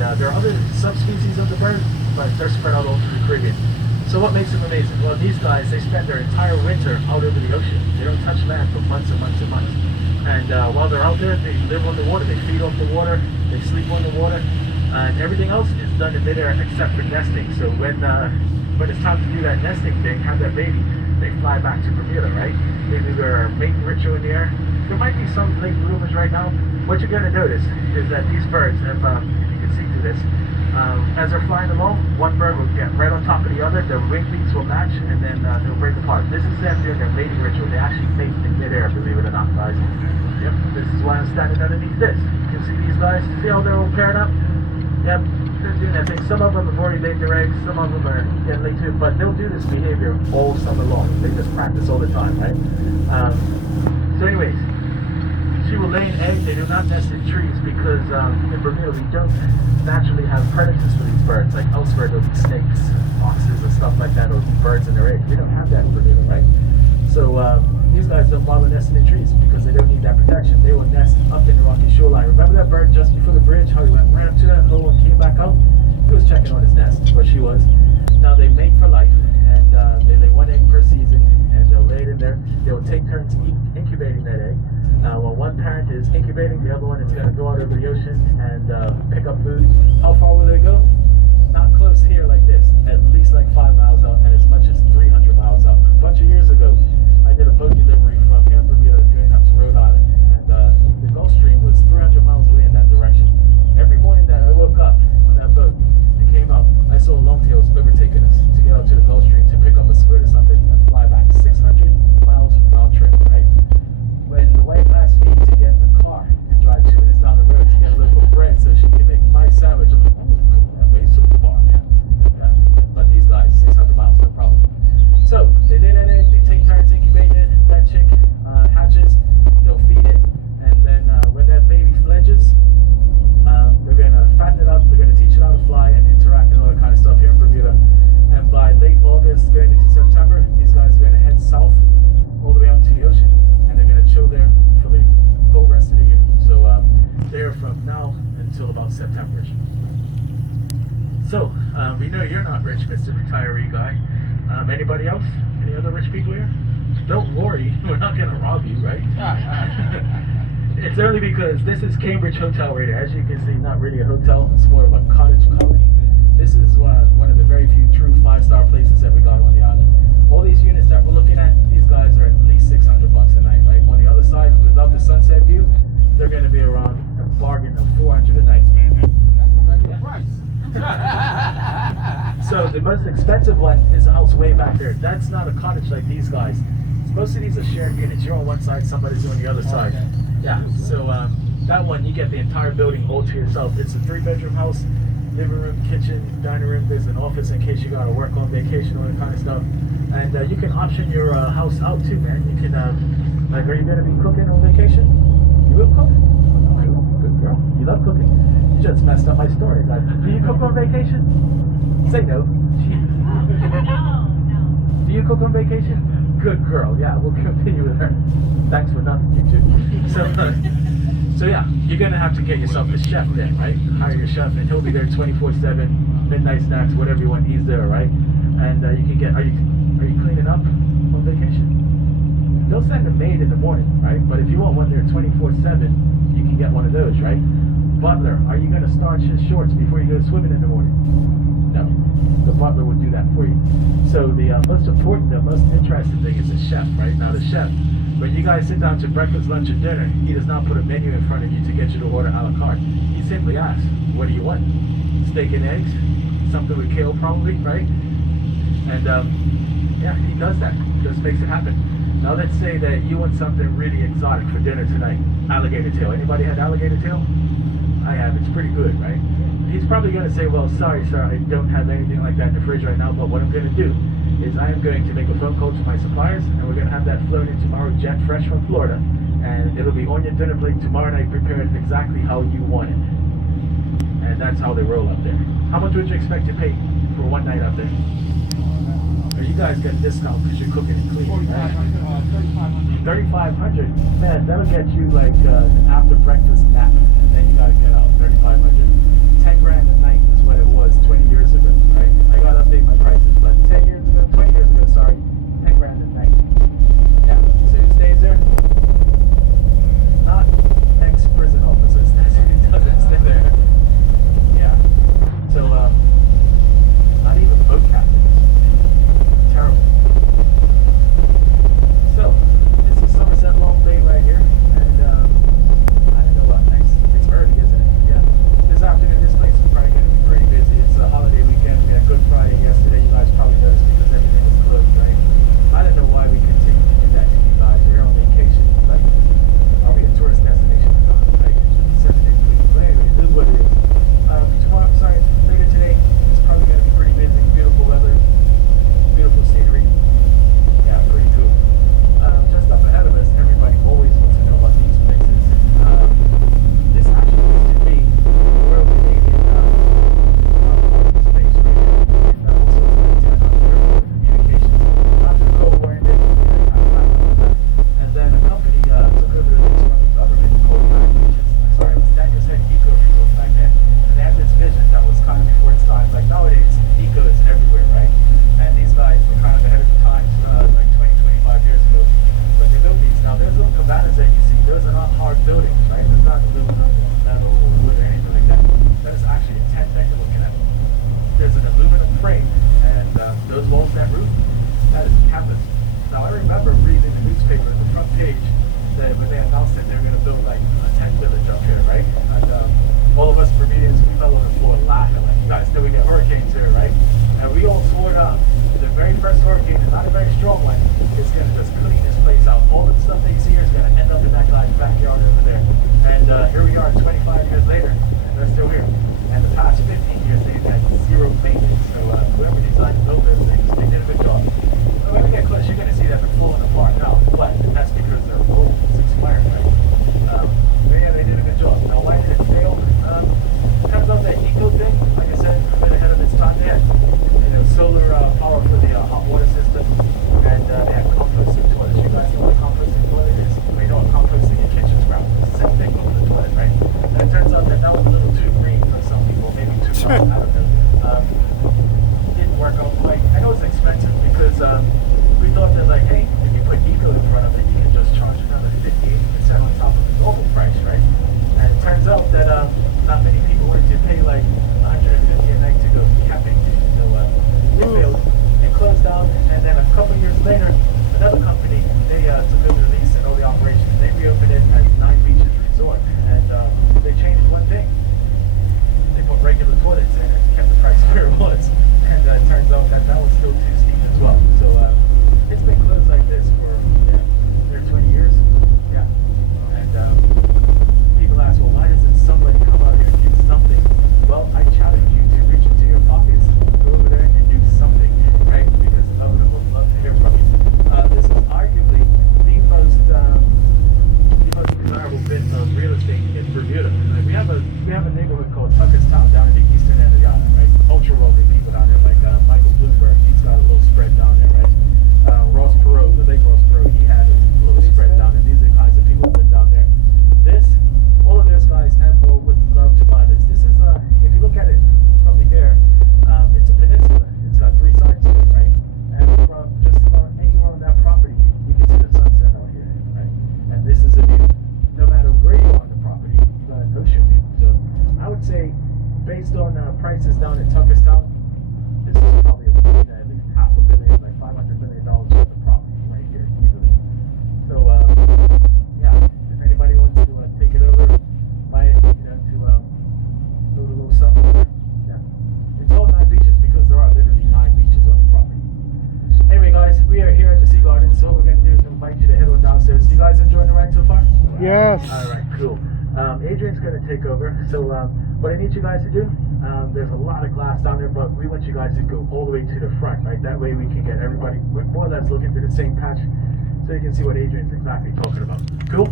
And there are other subspecies of the bird, but they're spread out all through the Caribbean. So what makes them amazing? Well, these guys, they spend their entire winter out over the ocean. They don't touch land for months and months and months. And while they're out there, they live on the water, they feed off the water, they sleep on the water, and everything else is done in midair except for nesting. So when it's time to do that nesting thing, have that baby, they fly back to Bermuda, right? They do their mating ritual in the air. There might be some late bloomers right now. What you're going to notice is that these birds have, if you can see through this, as they're flying along, one bird will get right on top of the other, their wing beats will match, and then they'll break apart. This is them doing their mating ritual. They actually mate in midair, believe it or not, guys. Yep, this is why I'm standing underneath this. You can see these guys, see how they're all paired up? Yep, they're doing that thing. Some of them have already laid their eggs, some of them are getting laid too, but they'll do this behavior all summer long. They just practice all the time, right? So anyways, she will lay an egg. They do not nest in trees because in Bermuda we don't naturally have predators for these birds. Like elsewhere there'll be snakes, foxes, and stuff like that, or birds in their eggs. We don't have that in Bermuda, right? So these guys don't bother nesting in trees because they don't need that protection. They will nest up in the rocky shoreline. Remember that bird just before the bridge, how he went right up to that hole and came back out? He was checking on his nest, where she was. Now they mate for life, and they lay one egg per season, and they'll lay it in there. They will take turns incubating that egg. While one parent is incubating, the other one is going to go out over the ocean and pick up food. How far will they go? Not close here like this, at least like 5 miles out, and as much as 300 miles out. A bunch of years ago, I did a boat delivery from here in Bermuda going up to Rhode Island, and the Gulf Stream was 300 miles away in that direction. Every morning that I woke up on that boat and came out, I saw longtails overtaking us to get out to the Gulf Stream to pick up a squid or something and fly back. 600 miles round trip, right? When the wife asked me to get in the car and drive 2 minutes down the road to get a loaf of bread so she can make my sandwich, I'm like, oh, that way so far, man. Yeah. But these guys, 600 miles, no problem. So they lay that egg, they take turns incubating it. That chick hatches, they'll feed it, and then when that baby fledges, they're going to fatten it up, they're going to teach it how to fly and interact and all that kind of stuff here in Bermuda. And by late August, going into September, these guys are going to head south all the way out to the ocean, and they're going to chill there for the whole rest of the year. So they're from now until about September. So we know you're not rich, Mr. Retiree Guy. Anybody else? Any other rich people here? Don't worry, we're not going to rob you, right? It's only because this is Cambridge Hotel right here. As you can see, not really a hotel, it's more of a cottage colony. This is one of the very few true 5-star places that we got on the island. All these units that we're looking at, these guys are at least $600 a night, right? On the other side, without the sunset view, they're going to be around a bargain of $400 a night. So the most expensive one is a house way back there. That's not a cottage like these guys. Most of these are shared units. You're on one side, somebody's on the other side. Okay. Yeah, so that one, you get the entire building all to yourself. It's a 3-bedroom house, living room, kitchen, dining room. There's an office in case you got to work on vacation, all that kind of stuff. And you can option your house out too, man. You can, like, are you going to be cooking on vacation? You will cook? Good girl. You love cooking. You just messed up my story. Like, do you cook on vacation? Say no. No. Do you cook on vacation? Good girl. Yeah, we'll continue with her. Thanks for nothing, you two. So yeah, you're gonna have to get yourself a chef then, right? Hire your chef, and he'll be there 24/7. Midnight snacks, whatever you want, he's there, right? And you can get. Are you cleaning up on vacation? They'll send a maid in the morning, right? But if you want one there 24/7, you can get one of those, right? Butler, are you gonna starch his shorts before you go swimming in the morning? No, the butler will do that for you. So the most important, the most interesting thing is the chef, right? Now the chef, when you guys sit down to breakfast, lunch, and dinner, he does not put a menu in front of you to get you to order a la carte. He simply asks, what do you want? Steak and eggs, something with kale probably, right? And yeah, he does that, just makes it happen. Now let's say that you want something really exotic for dinner tonight. Alligator tail. Anybody had alligator tail? I have. It's pretty good, right? He's probably going to say, well, sorry, sir, I don't have anything like that in the fridge right now, but what I'm going to do is I am going to make a phone call to my suppliers, and we're going to have that flown in tomorrow, jet fresh from Florida, and it'll be on your dinner plate tomorrow night, prepared exactly how you want it. And that's how they roll up there. How much would you expect to pay for one night up there? Or you guys get a discount because you're cooking and cleaning, right? 3,500. Man, that'll get you like after breakfast nap, and then you gotta get out. 3,500. 10 grand fell on the floor laughing like, you guys know we get hurricanes here, right? And we all swore down. The very first hurricane is not a very strong one. It's going to just clean this place out. All of the stuff that you see here is going to end up in that guy's backyard over there. And here we are 25 years later, and they're still here. And the past 15 years, they've had zero maintenance. So whoever designed to build those things, they did a good job. So when we get close, you're going to see that they're falling apart now. But that's because they're old. It's expired, right? But yeah, they did a good job. Now, why did it fail? Turns out that eco thing, like I said, a bit ahead of its time. They had solar power for the hot water system, and they had composting toilets. You guys know what a composting toilet is? You know what composting your kitchen's ground. It's the same thing over the toilet, right? And it turns out that that was a little too green for some people, maybe too brown, I don't know. Didn't work out quite. I know it's expensive because we thought that like, hey, if you put eco in front of it, you can just charge another 58% on top of the normal price, right? And it turns out that not many people wanted to pay like 150 a night to go camping. So it failed. It closed down, and then a couple years later, another company, they took over the lease and all the operations. They reopened it as 9 Beaches Resort, and they changed one thing. They put regular toilets in and kept the price where it was. And it turns out that that was still too steep as well. So it's been closed like this for 20 years. Yeah. And people ask, well, why doesn't somebody come out here and do something? Well, I challenge you to reach into your pockets, go over there and do something, right? Because the government would love to hear from you. This is arguably the most desirable bit of real estate in Bermuda. Like we have a neighborhood called Tuckerstown down in the eastern end of the island, right? Ultra wealthy people down there, like Michael Bloomberg. He's got a little spread down there, right? Ross Perot, the late Ross Perot, he had a little spread down there. These are the kinds of people who live down there. All of those guys and more would love to buy this. This is, if you look at it from the air, it's a peninsula. It's got 3 sides to it, right? And from just about anywhere on that property, you can see the sunset out here, right? And this is a view. No matter where you are on the property, you got an ocean view. So I would say, based on prices down in Tuckerstown, this is probably at least $500 million, like $500 million worth of property right here, easily. So, yeah, if anybody wants to take it over, buy it, to build a little something over. Yeah. It's all 9 beaches because there are literally 9 beaches on the property. Anyway, guys, we are here at the Sea Garden, so what we're going to do is invite you to head on downstairs. You guys enjoying the ride so far? Yes. All right, cool. Adrian's going to take over. So what I need you guys to do, there's a lot of glass down there, but we want you guys to go all the way to the front, right? That way we can get everybody more or less looking through the same patch so you can see what Adrian's exactly talking about. Cool?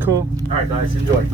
Cool. All right, guys, enjoy.